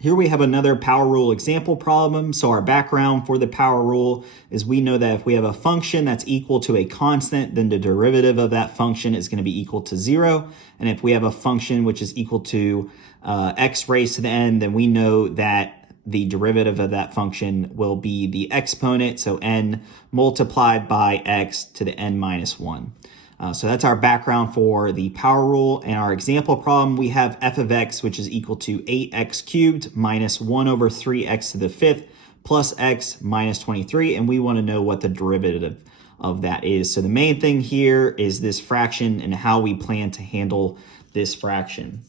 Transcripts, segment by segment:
Here we have another power rule example problem. So our background for the power rule is we know that if we have a function that's equal to a constant, then the derivative of that function is going to be equal to 0. And if we have a function which is equal to x raised to the n, then we know that the derivative of that function will be the exponent, so n multiplied by x to the n minus 1. So that's our background for the power rule. In our example problem, we have f of x, which is equal to 8x cubed minus 1 over 3x to the fifth plus x minus 23. And we want to know what the derivative of that is. So the main thing here is this fraction and how we plan to handle this fraction.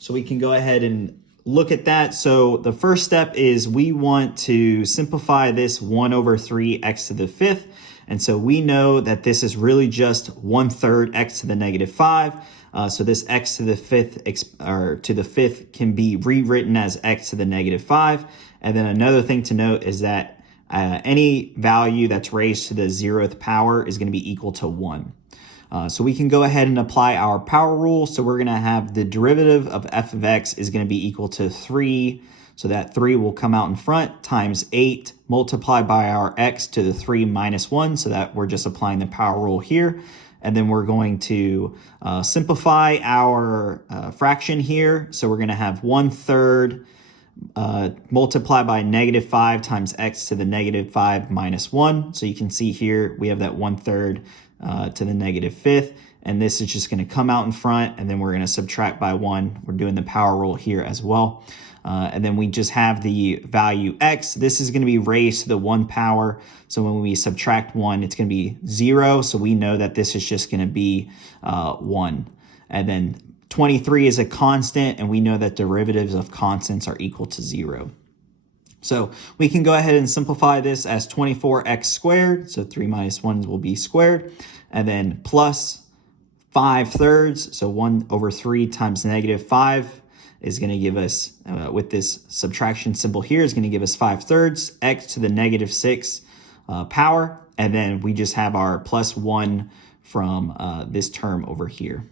So we can go ahead and look at that. So the first step is we want to simplify this 1 over 3x to the fifth. And so we know that this is really just 1/3 x to the negative 5. So this x to the fifth can be rewritten as x to the negative 5. And then another thing to note is that any value that's raised to the 0th power is going to be equal to 1. So we can go ahead and apply our power rule. So we're going to have the derivative of f of x is going to be equal to 3. So that 3 will come out in front times 8 multiplied by our x to the 3 minus 1. So that we're just applying the power rule here. And then we're going to simplify our fraction here. So we're going to have 1/3 multiplied by negative 5 times x to the negative 5 minus 1. So you can see here we have that 1/3 to the negative fifth. And this is just going to come out in front. And then we're going to subtract by 1. We're doing the power rule here as well. And then we just have the value x. This is going to be raised to the 1 power. So when we subtract 1, it's going to be 0. So we know that this is just going to be 1. And then 23 is a constant, and we know that derivatives of constants are equal to 0. So we can go ahead and simplify this as 24x squared. So 3 minus 1 will be squared. And then plus 5/3. So 1 over 3 times negative 5 is going to give us, with this subtraction symbol here, is going to give us 5/3 x to the negative 6 power. And then we just have our plus 1 from this term over here.